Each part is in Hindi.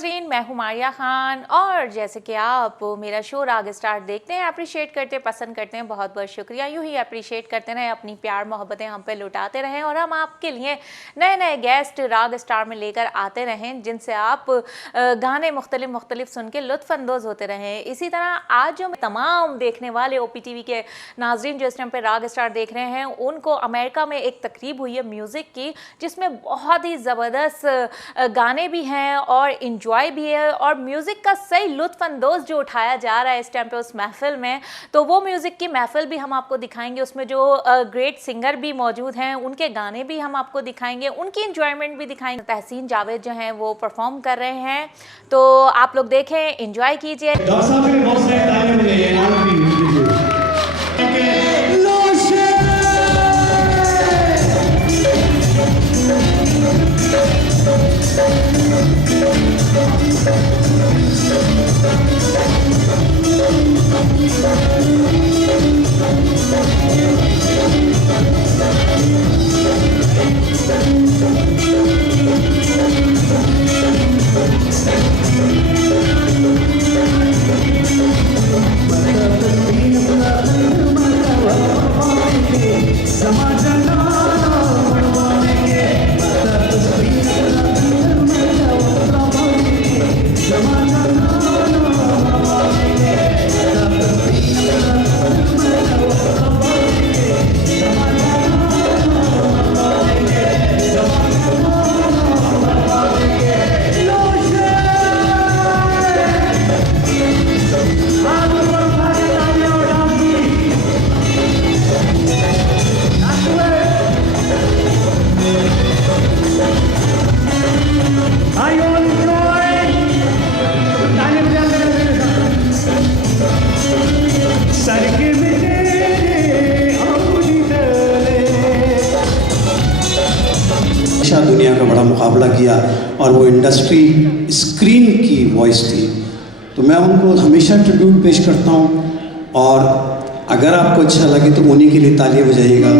नाजरीन, मैं हूं मारिया खान और जैसे कि आप मेरा शो राग स्टार देखते हैं, अप्रिशिएट करते पसंद करते हैं, बहुत बहुत शुक्रिया। यूं ही अप्रिशिएट करते रहें, अपनी प्यार मोहब्बतें हम पे लुटाते रहें और हम आपके लिए नए नए गेस्ट राग स्टार में लेकर आते रहें जिनसे आप गाने मुख्तलिफ सुन के लुत्फ़अंदोज़ होते रहें। इसी तरह आज जो तमाम देखने वाले OPTV के नाजरीन जो इस टाइम पर राग स्टार देख रहे हैं, उनको अमेरिका में एक तकरीब हुई है म्यूज़िक की, जिसमें बहुत ही ज़बरदस्त गाने भी हैं और इंजॉय भी है और म्यूज़िक का सही लुत्फ़अंदोज़ जो उठाया जा रहा है इस टाइम पे उस महफ़िल में। तो वो म्यूज़िक की महफ़िल भी हम आपको दिखाएंगे, उसमें जो ग्रेट सिंगर भी मौजूद हैं उनके गाने भी हम आपको दिखाएंगे, उनकी इंजॉयमेंट भी दिखाएंगे। तहसीन जावेद जो हैं वो परफॉर्म कर रहे हैं, तो आप लोग देखें, इंजॉय कीजिए। दुनिया का बड़ा मुकाबला किया और वो इंडस्ट्री स्क्रीन की वॉइस थी, तो मैं उनको हमेशा ट्रिब्यूट पेश करता हूँ और अगर आपको अच्छा लगे तो उन्हीं के लिए तालियां बजाइएगा।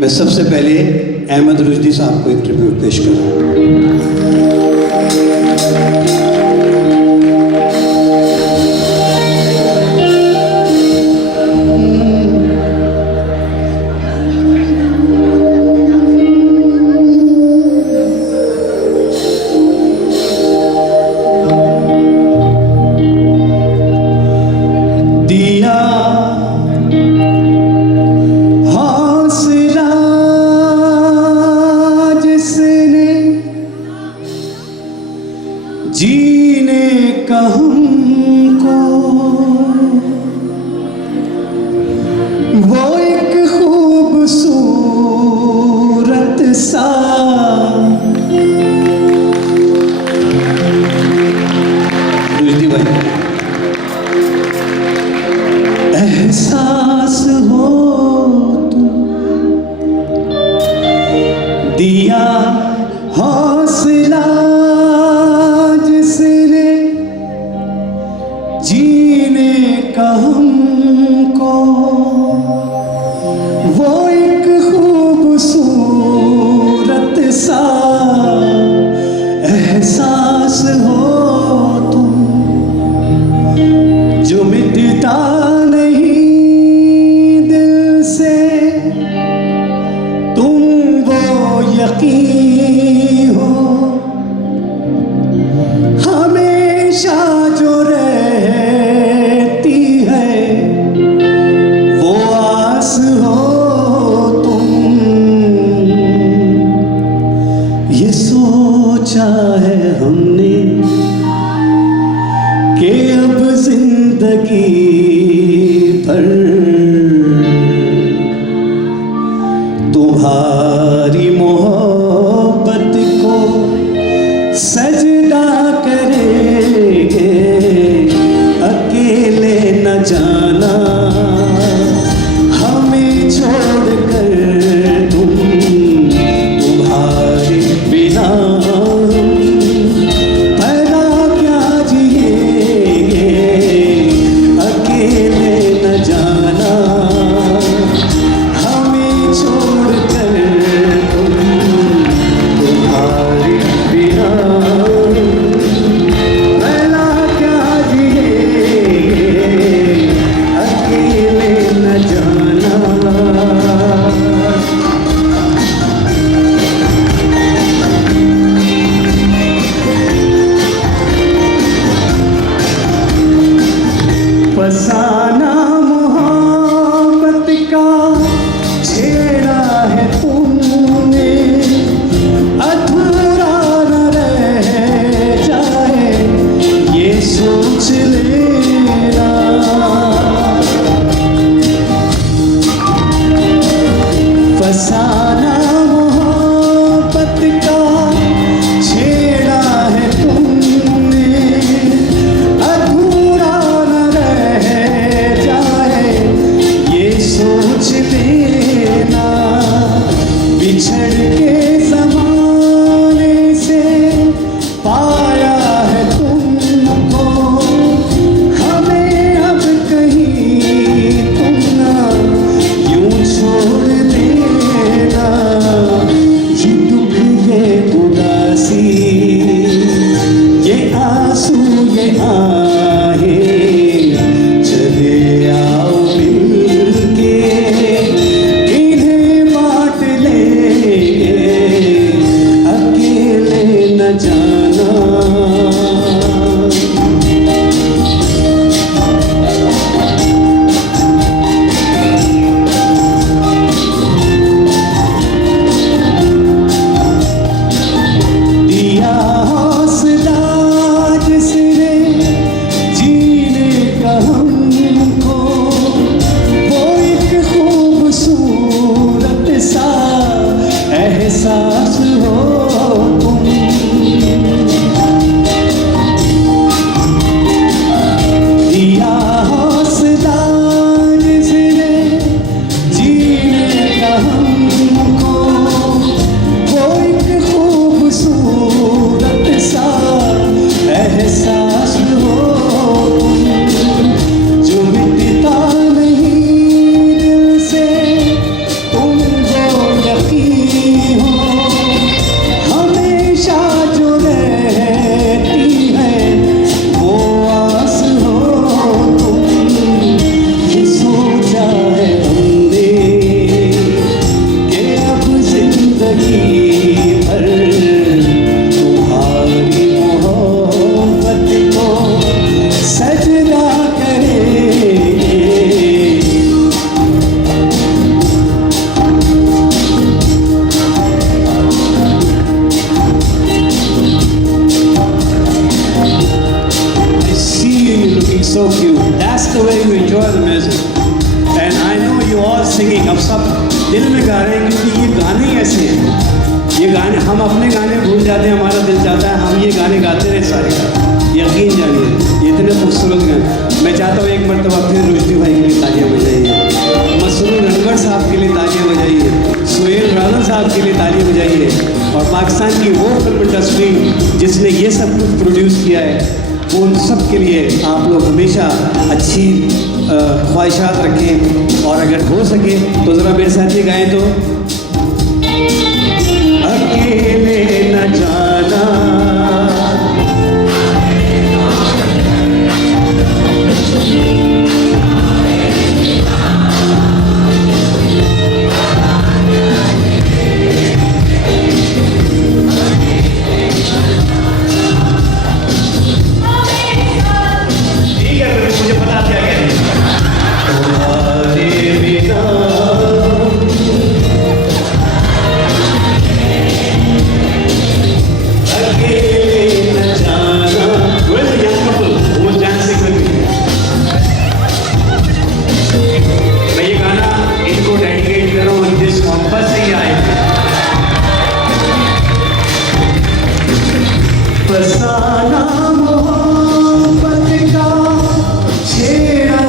मैं सबसे पहले अहमद रुश्दी साहब को एक ट्रिब्यूट पेश कर रहा हूँ। जीने का हमको वो एक खूबसूरत सा रुश्दी भाई एहसास हो तुम दिया हौसला जीने का हमको वो एक खूबसूरत सा एहसास हो तुम जो मिटता नहीं दिल से, तुम वो यकीन हो हमेशा जो सोचा है हमने कि अब जिंदगी भर तुम्हारी मोहब्बत को सजदा करेंगे, अकेले न जाना हमें छोड़कर तुम, तुम्हारे बिना पैदा क्या जिएंगे, अकेले न जाना हमें छोड़कर तुम, तुम्हारे बिना फसाना मोहब्बत का छेड़ा है तुमने, अधूरा न रह जाए ये सोच लेना। फसाना मोहब्बत का छेड़ा है तुमने, अधूरा न रह जाए ये सोच लेना। बिछड़ के ज़माने से पाया है तुमको, हमें अब कहीं तुम ना यूं छोड़ देना। ये दुख ये उदासी ये आंसू ये आहें चले आओ मिलके इन्हें बांट लेंगे, अकेले न जाना। दिया हौसला जिसने जीने का हमको, वो एक खूबसूरत सा एहसास हो तुम। दिया हौसला जिसने जीने का हमको, वो एक खूबसूरत सा एहसास हो तुम। जो मिटता नहीं दिल से तुम जो यकीन हो, हमेशा जो रहती है वो आस हो तुम। ये सोचा है हमने कि अब जिंदगी भर तुम्हारी मोहब्बत को सजदा करेंगे। I see you looking so cute. That's the way you enjoy the music. And I know you all singing. अब सब दिल में गा रहे हैं क्योंकि ये गाने ही ऐसे हैं। ये गाने हम अपने गाने भूल जाते हैं, हमारा दिल चाहता है हम ये गाने गाते रहे सारे। यकीन जानिए ये इतने खूबसूरत गाने। मैं चाहता हूँ एक मरतबा फिर रुश्दी भाई के लिए तालियां बजाइए, मसरूर रंगड़ साहब के लिए तालियां बजाइए, सुहेल राना साहब के लिए तालियां बजाइए, और पाकिस्तान की वो फिल्म इंडस्ट्री जिसने ये सब कुछ प्रोड्यूस किया है वो उन सब के लिए आप लोग हमेशा अच्छी ख्वाहिशात रखें। और अगर हो सके तो ज़रा मेरे साथ ये गाएं तो अकेले न जाना। ठीक है फिर मुझे पता क्या कहना है। तुम्हारे बिना फसाना मोहब्बत का छेड़ा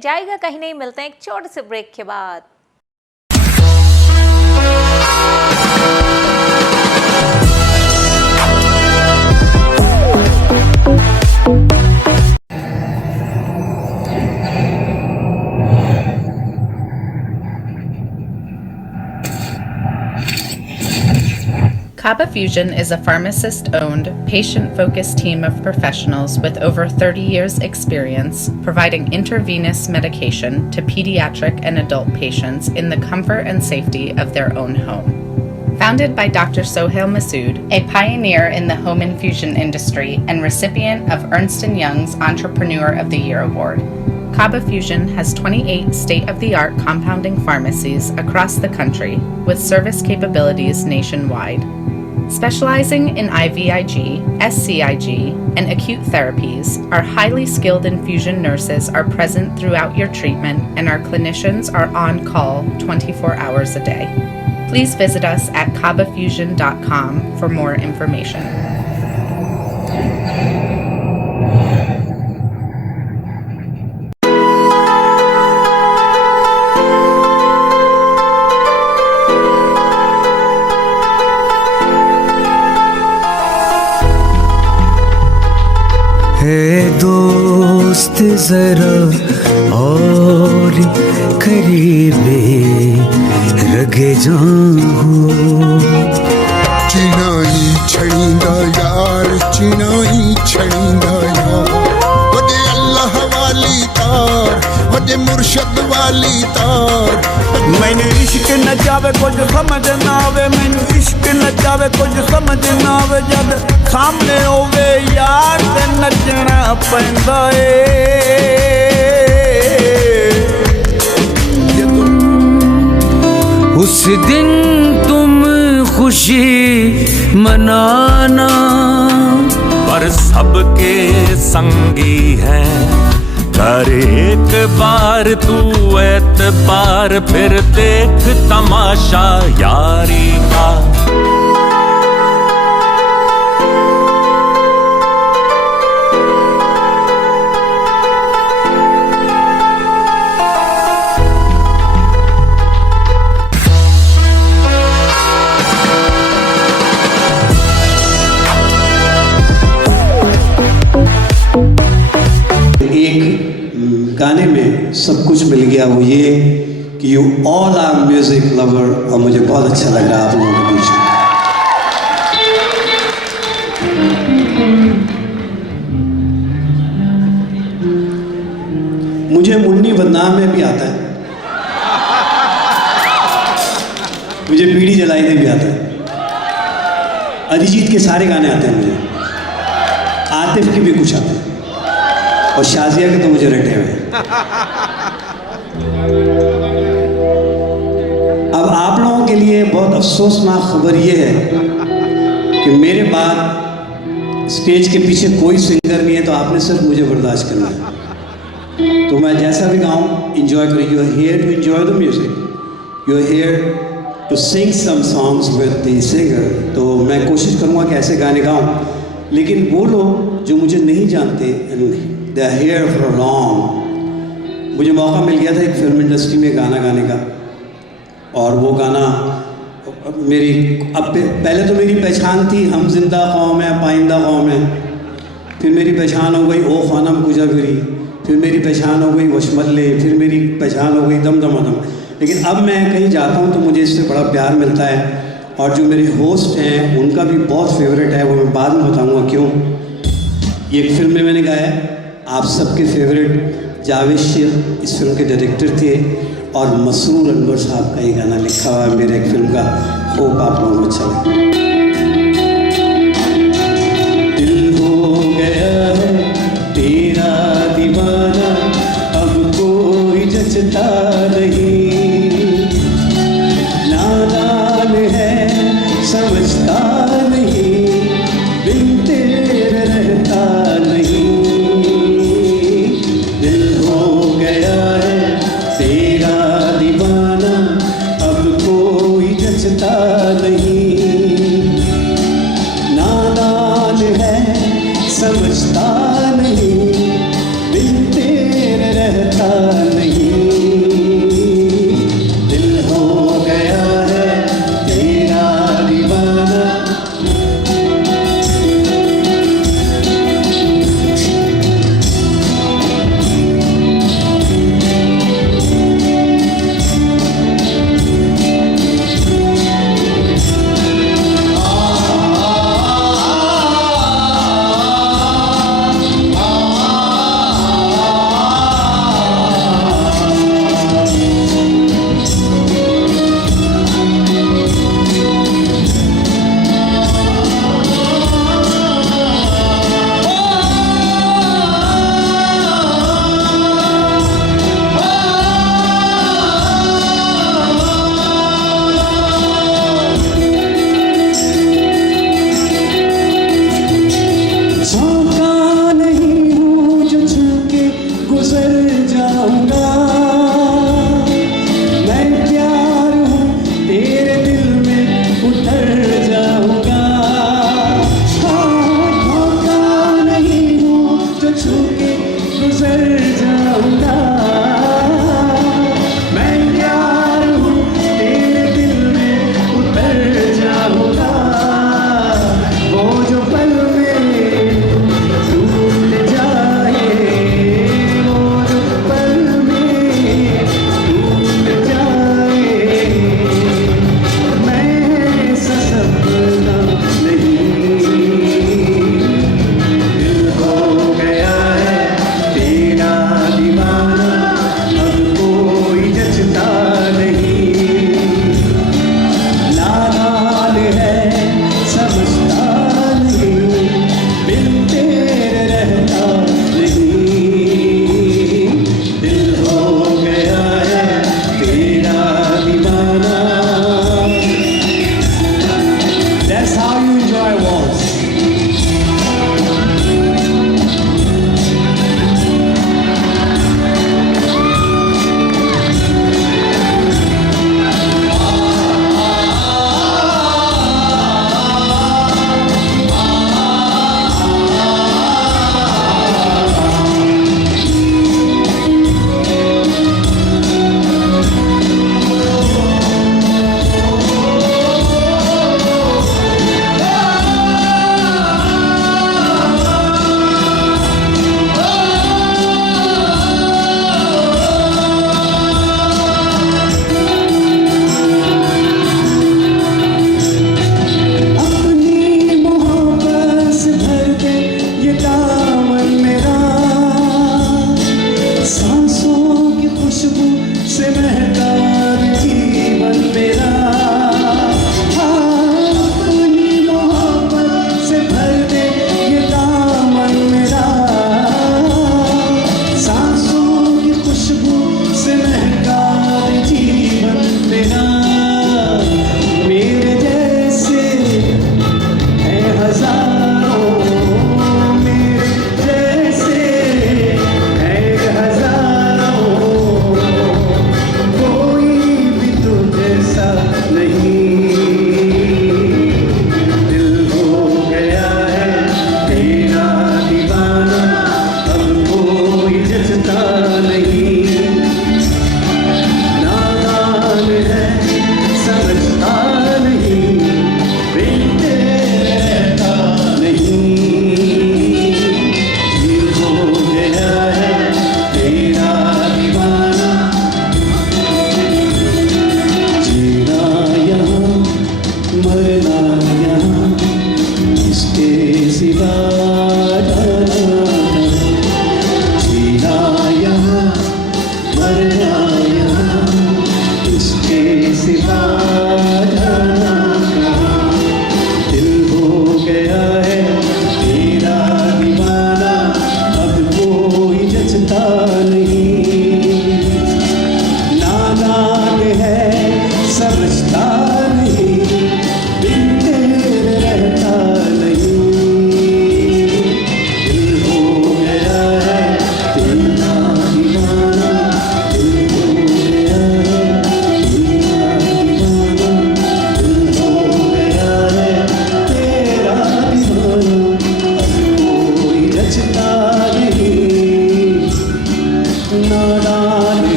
जाइएगा कहीं नहीं, मिलते हैं एक छोटे से ब्रेक के बाद। Kaba Fusion is a pharmacist-owned, patient-focused team of professionals with over 30 years' experience providing intravenous medication to pediatric and adult patients in the comfort and safety of their own home. Founded by Dr. Sohail Masood, a pioneer in the home infusion industry and recipient of Ernst & Young's Entrepreneur of the Year Award, Kaba Fusion has 28 state-of-the-art compounding pharmacies across the country with service capabilities nationwide. Specializing in IVIG, SCIG, and acute therapies, our highly skilled infusion nurses are present throughout your treatment and our clinicians are on call 24 hours a day. Please visit us at kabafusion.com for more information. दोस्त जरा और करीबे रगे जाऊं चिनाई छड़ींदा यार चिनाई छड़ींदा यार वदे अल्लाह वाली तार वदे मुर्शद वाली तार मैंने इश्क न जावे कुछ समझ ना आवे मैंने इश्क न जावे कुछ समझ ना आवे जद सामने होवे यार ते नचना पैंदा ए उस दिन तुम खुशी मनाना पर सबके संगी हैं कर एक बार तू एतबार फिर देख तमाशा यारी का गाने में सब कुछ मिल गया, वो ये कि you all are music lover, और मुझे बहुत अच्छा लग रहा है आप लोगों के बीच में। मुझे मुन्नी बदनाम में भी आता है, मुझे बीड़ी जलाई में भी आता है, अरिजीत के सारे गाने आते हैं मुझे, आतिफ के भी कुछ आते हैं और शाजिया के तो मुझे रटे हुए। अब आप लोगों के लिए बहुत अफसोसनाक खबर ये है कि मेरे बाद स्टेज के पीछे कोई सिंगर नहीं है, तो आपने सिर्फ मुझे बर्दाश्त करना है। तो मैं जैसा भी गाऊं इंजॉय करें। You are here to enjoy the music, you are here to sing some songs with the singer. तो मैं कोशिश करूँगा कि ऐसे गाने गाऊं, लेकिन वो लोग जो मुझे नहीं जानते they are here for long. मुझे मौका मिल गया था एक फिल्म इंडस्ट्री में गाना गाने का, और वो गाना मेरी पहले तो मेरी पहचान थी हम जिंदा कौम है पाइंदा कौम है, फिर मेरी पहचान हो गई ओ खानम कुजागिरी, फिर मेरी पहचान हो गई वशमल्ले, फिर मेरी पहचान हो गई दम दम दम। लेकिन अब मैं कहीं जाता हूँ तो मुझे इससे बड़ा प्यार मिलता है, और जो मेरे होस्ट हैं उनका भी बहुत फेवरेट है, वो मैं बाद में बताऊँगा क्यों। ये एक फिल्म में मैंने गाया, आप सबके फेवरेट जावेद शेख इस फिल्म के डायरेक्टर थे, और मसरूर अनवर साहब का ये गाना लिखा हुआ है मेरे एक फिल्म का। होप आप लोगों को अच्छा लगे। दिल हो गया है तेरा दीवाना, अब कोई जचता नहीं, नादान है समझता नहीं, बिन तेरे रहता नहीं। दिल हो गया है तेरा दीवाना, अब कोई जचता नहीं, नादान है समझता नहीं, बिन तेरे रहता नहीं।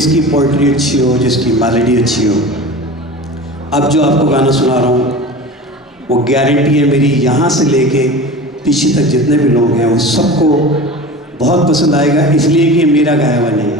जिसकी पोइट्री अच्छी हो, जिसकी मेलोडी अच्छी हो। अब जो आपको गाना सुना रहा हूँ वो गारंटी है मेरी, यहाँ से लेके पीछे तक जितने भी लोग हैं वो सबको बहुत पसंद आएगा, इसलिए कि मेरा गाया हुआ नहीं है।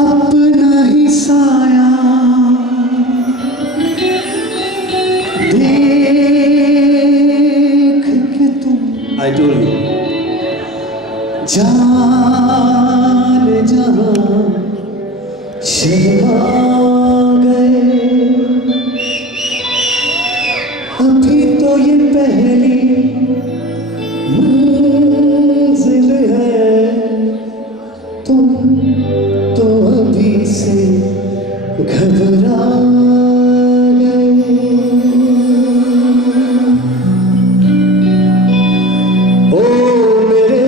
अपना ही साया देख के तुम आई टोल्ड यू जान जहां शर्मा गए। अभी तो ये पहली मंजिल है, तुम तो अभी से घबरा गए। ओ मेरे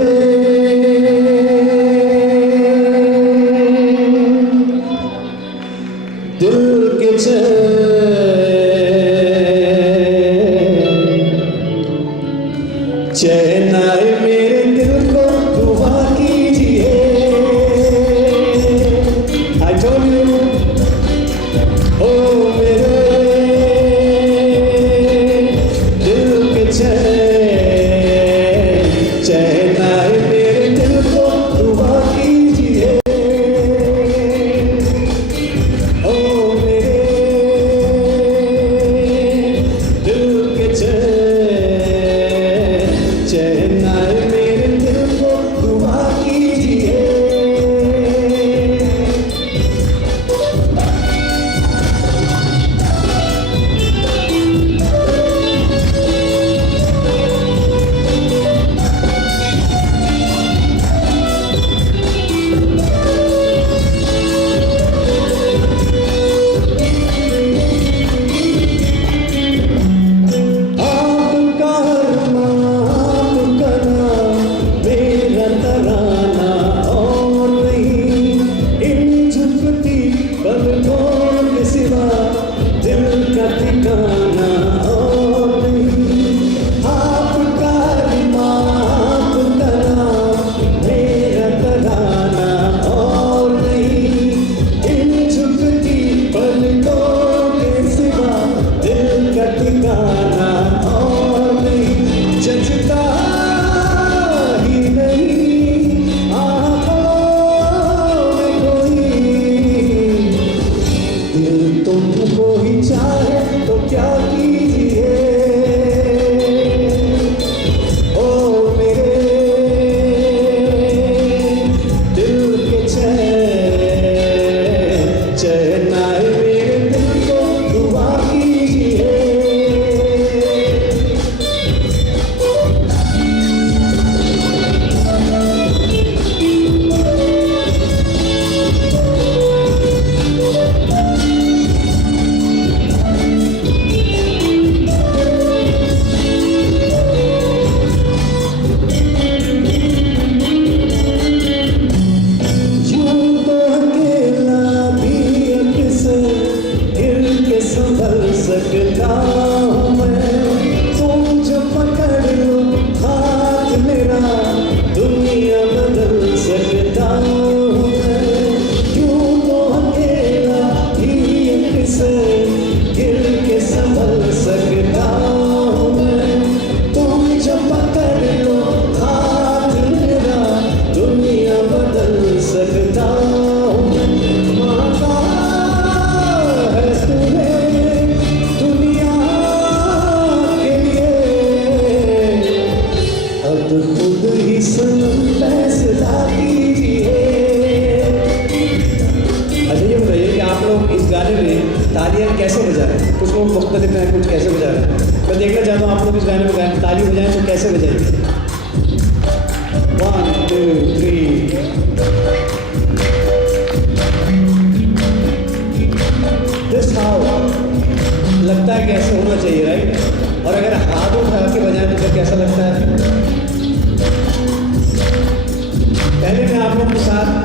दिल के चैन आए मेरे दिल को दुआ कीजिए। I told you, oh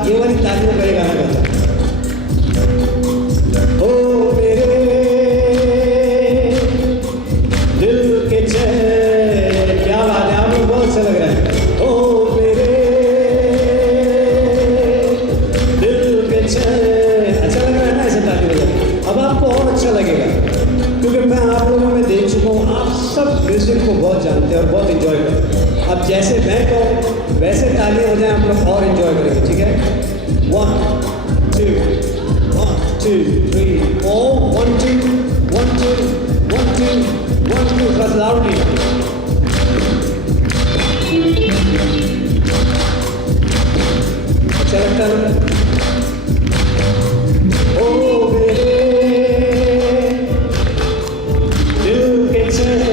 ये वाली तालियों का ये गाना गाता हूँ। ओ मेरे दिल के चैन, क्या बात है, आपको बहुत अच्छा लग रहा है। ओ मेरे दिल के चैन, अच्छा लग रहा है ना ऐसे ताली बजा। अब आपको और अच्छा लगेगा क्योंकि मैं आप लोगों में देख चुका हूँ, आप सब म्यूजिक को बहुत जानते हैं और बहुत इंजॉय करते हैं। अब जैसे मैं कहूँ वैसे ताली हो जाए, आप लोग और इंजॉय करेंगे, ठीक है? 1 2 1 2 3 4 1 2 1 2 1 2 1 2, बस लाउडली। अच्छा लगता है? ओ मेरे दिल के चैन,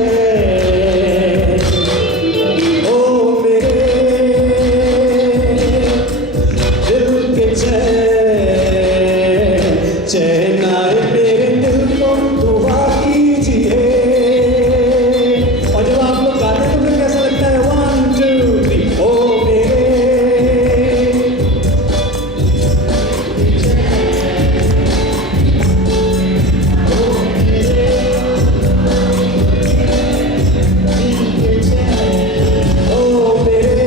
ओ मेरे दिल के चैन, चैन आए मेरे दिल को दुआ कीजिए। और जब आप लोग गाते हैं तो फिर कैसा लगता है? 1 2 3 ओ मेरे ओ मेरे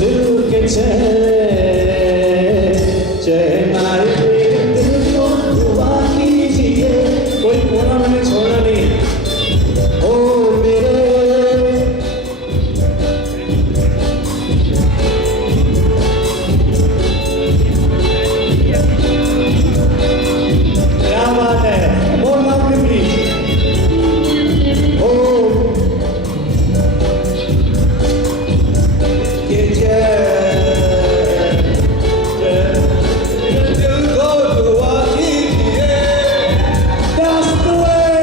दिल के चैन, चैन आए मेरे दिल को दुआ कीजिए। कोई कोना मैंने छोड़ना नहीं। ओ मेरे क्या बात है, बोल माफ प्लीज। ओ ये दिल को दुआ कीजिए। That's the way।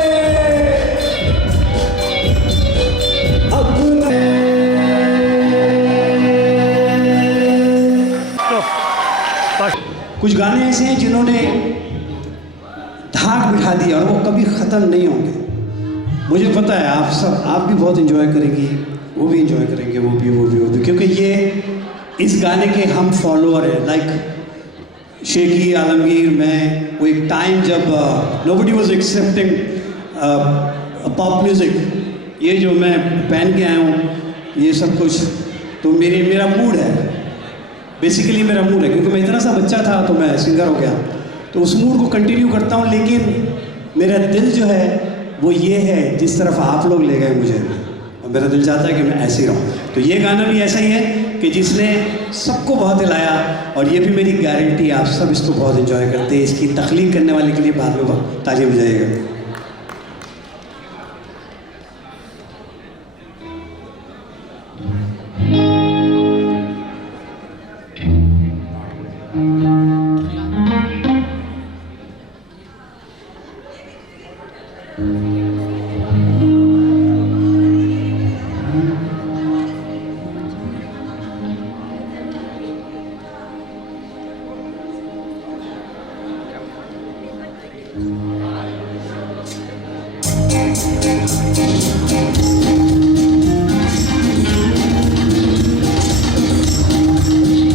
अपने कुछ गाने ऐसे हैं जिन्होंने धाक बिठा दिया और वो कभी ख़त्म नहीं होंगे। मुझे पता है आप भी बहुत इंजॉय करेंगी, वो भी इंजॉय करेंगे, वो भी, क्योंकि ये इस गाने के हम फॉलोअर हैं। लाइक शेखी, आलमगीर, मैं, वो एक टाइम जब nobody was accepting pop music, ये जो मैं पहन के आया हूँ ये सब कुछ, तो मेरा मूड है, बेसिकली मेरा मूड है, क्योंकि मैं इतना सा बच्चा था तो मैं सिंगर हो गया, तो उस मूड को कंटिन्यू करता हूँ। लेकिन मेरा दिल जो है वो ये है जिस तरफ आप लोग ले गए मुझे, और मेरा दिल चाहता है कि मैं ऐसे ही रहूँ। तो ये गाना भी ऐसा ही है कि जिसने सबको बहुत हिलाया, और ये भी मेरी गारंटी आप सब इसको बहुत एंजॉय करते हैं। इसकी तख्लीक करने वाले के लिए बाद में तालियां बजाइएगा।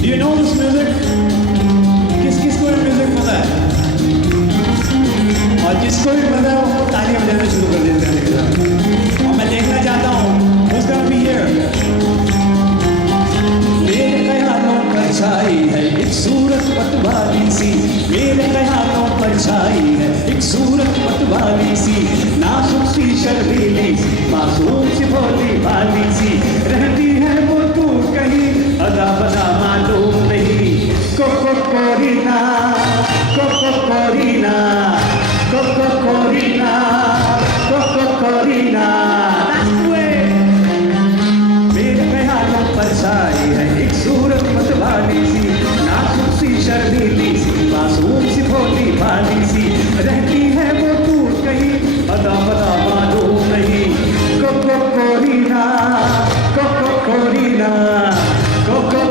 Do you know this music? किस-किसको ये म्यूजिक पता है? और जिसको भी पता है वो तालियां बजाना शुरू कर देते हैं। और मैं देखना चाहता हूँ who's gonna be here? मेरे ख्यालों पर छाई है एक सूरत पतवारी सी, मेरे ख्यालों पर छाई है एक सूरत पतवारी सी, नाजुक सी शर्मीली सी, मासूम सी भोली भाली सी, रहती है वो दूर कहीं, अदा बदा मालूम नहीं। कोको कोरीना, कोको कोरीना, कोको कोरीना, कोको कोरीना। मेरे ख्यालों पर छाई है एक सूरत मतवाली सी, नाजुक सी शर्मीली सी, मासूम सी भोली भाली सी, रहती है वो दूर कहीं, अदा बदा मालूम नहीं। कोको कोरीना, कोको कोरीना, कोको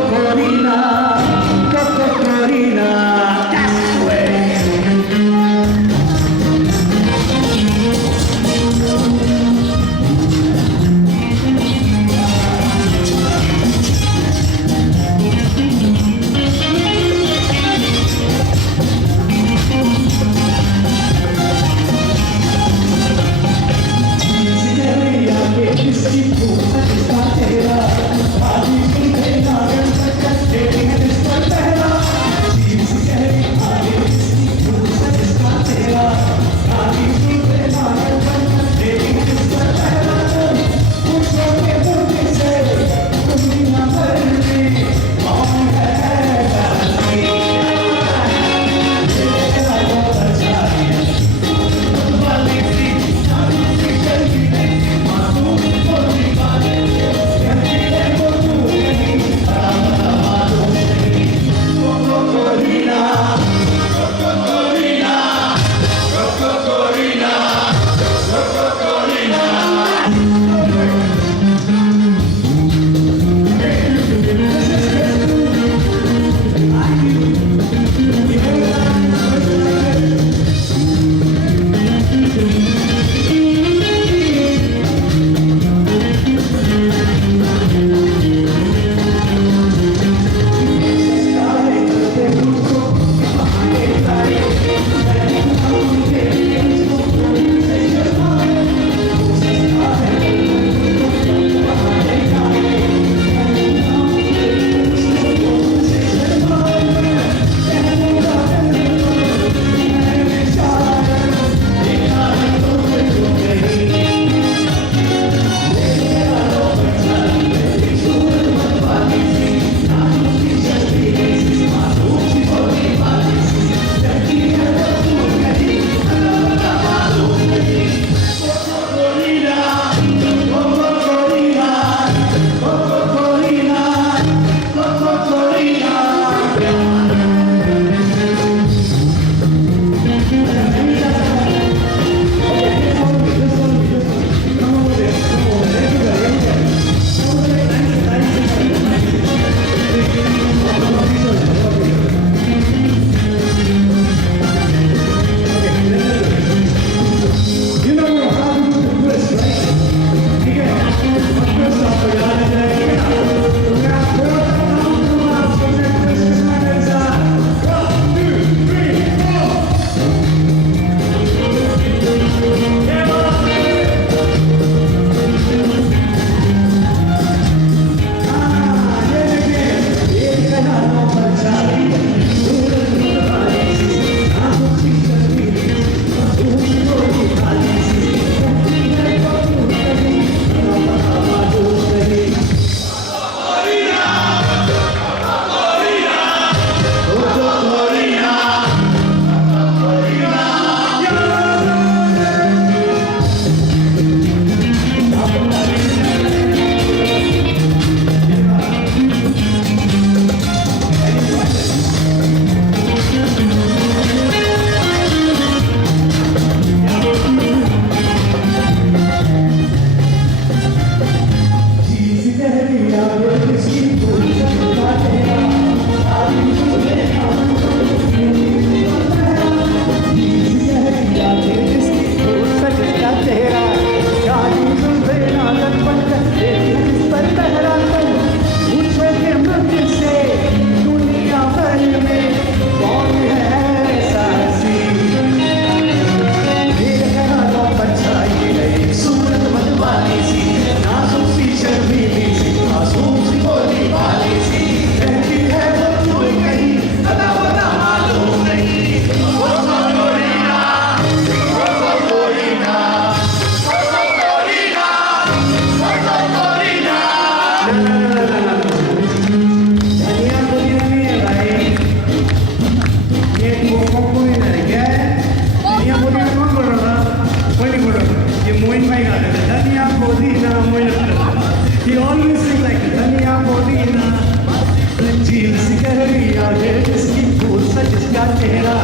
क्या चेहरा,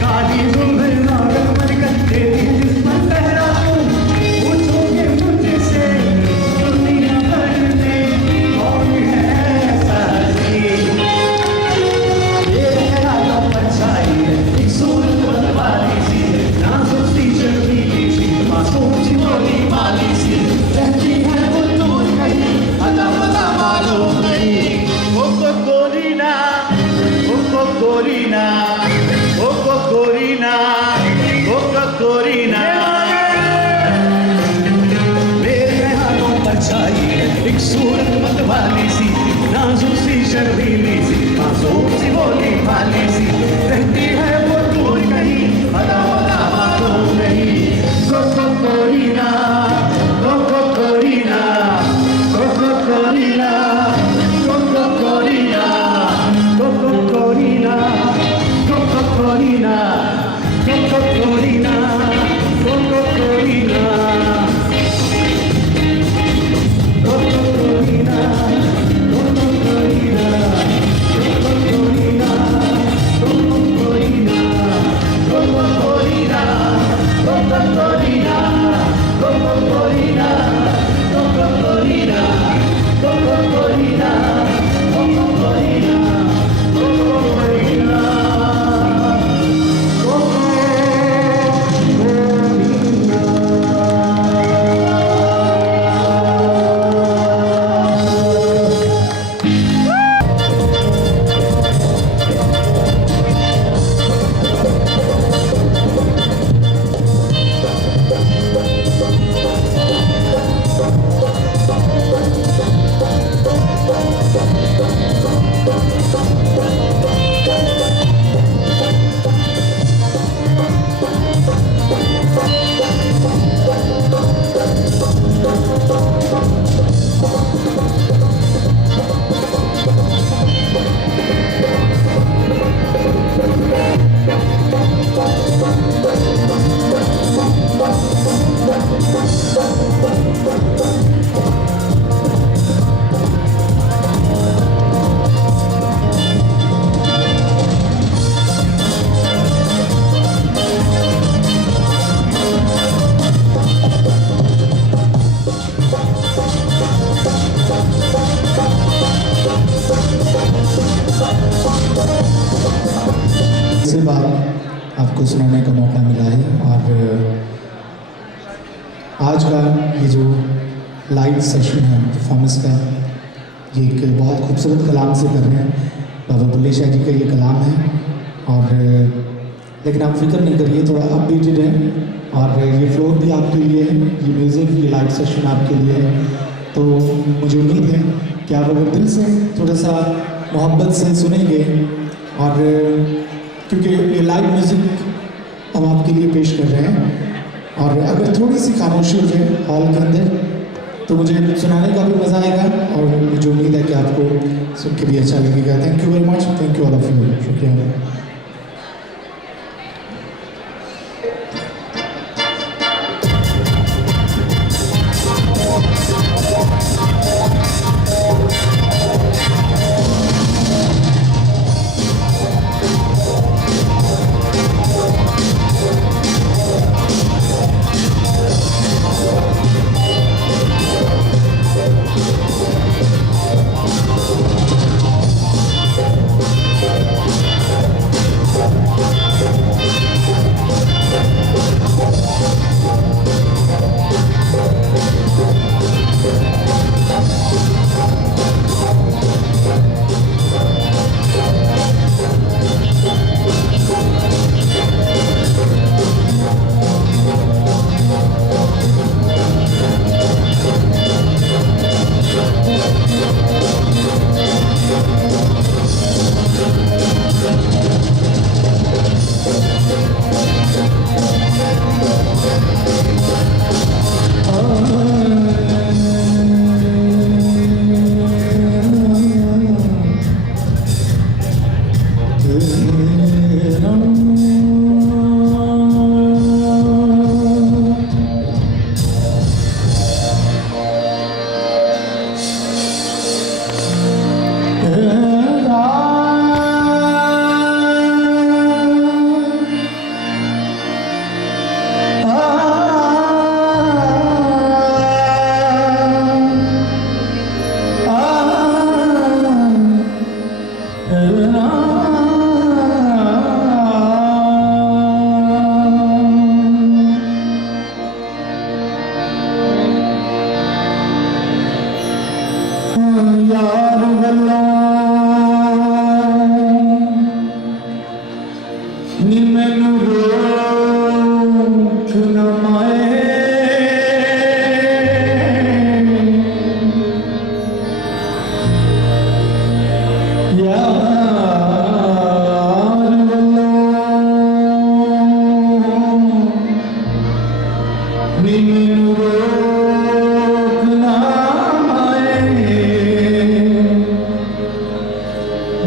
काली जुल्फ़ें नागन बनकर तेरी जिस्म लहरा दूं। पूछोगे मुझसे दुनिया भर में कौन है ऐसा हंसी, तेरे ख्यालों पर छाई है एक सूरत वाली सी, नाजुक सी शर्मीली सी, मासूम सी भोली भाली सी, रहती है वो दूर कहीं अता पता मालूम नहीं। ओ कोकोरीना, ओ कोकोरीना, ओ कोकोरीना, ओ कोकोरीना, मेरे हाथों पर छाई है एक सूरत मतवाली सी, नाजुक सी शर्मीली सी, मासूम सी भोली भाली सी, रहती है वो दूर कहीं अता पता मालूम नहीं। कोकोरीना, कोकोरीना, कोकोरीना, कोकोरीना, कोकोरीना, कोकोरीना, कोकोरीना, कोकोरीना, कोकोरीना, कोकोरीना, कोकोरीना, कोकोरीना, कोकोरीना, कोकोरीना, कोकोरीना, कोकोरीना, कोकोरीना, कोकोरीना, कोकोरीना। से बात आपको सुनाने का मौका मिला है। और आज का ये जो लाइव सेशन है परफॉर्मेंस का, ये एक बहुत खूबसूरत कलाम से कर रहे हैं। बाबा बुल्ले शाह जी का ये कलाम है, और लेकिन आप फिक्र नहीं करिए, थोड़ा अपडेटेड है, और ये फ्लोर भी आपके लिए है, ये म्यूज़िक, ये लाइव सेशन आपके लिए है। तो मुझे उम्मीद है कि आप अगर दिल से थोड़ा सा मोहब्बत से सुनेंगे, और क्योंकि ये लाइव म्यूज़िक हम आपके लिए पेश कर रहे हैं, और अगर थोड़ी सी खामोशी हो जाए हॉल के अंदर तो मुझे सुनाने का भी मज़ा आएगा, और मुझे उम्मीद है कि आपको सुन के भी अच्छा लगेगा। Thank you very much, thank you all of you, शुक्रिया।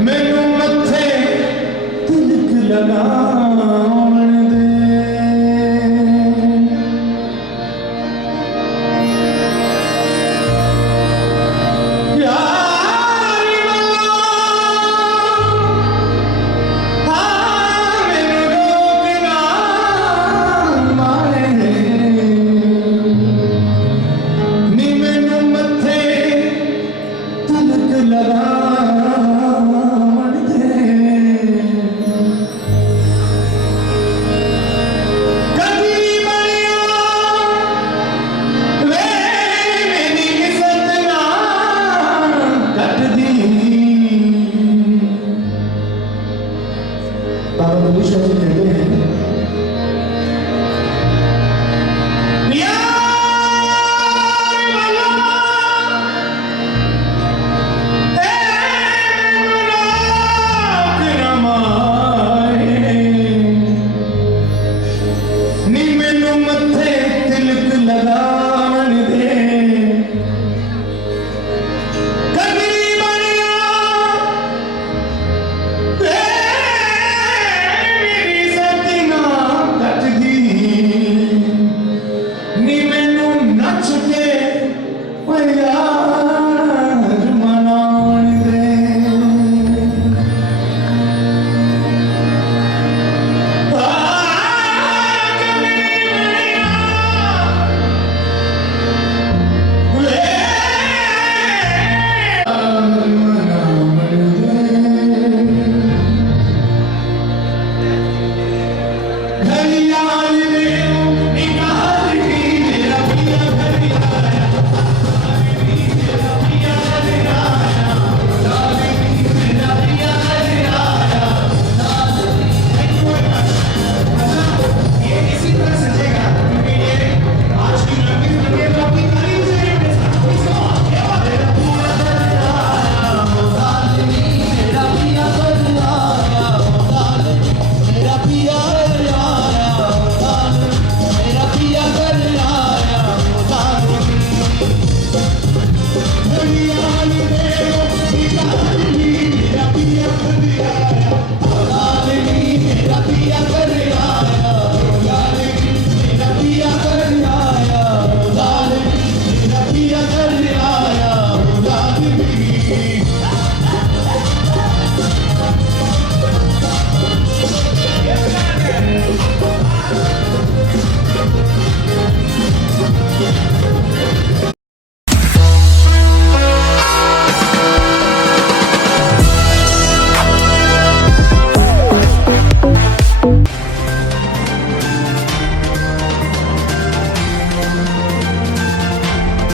मैं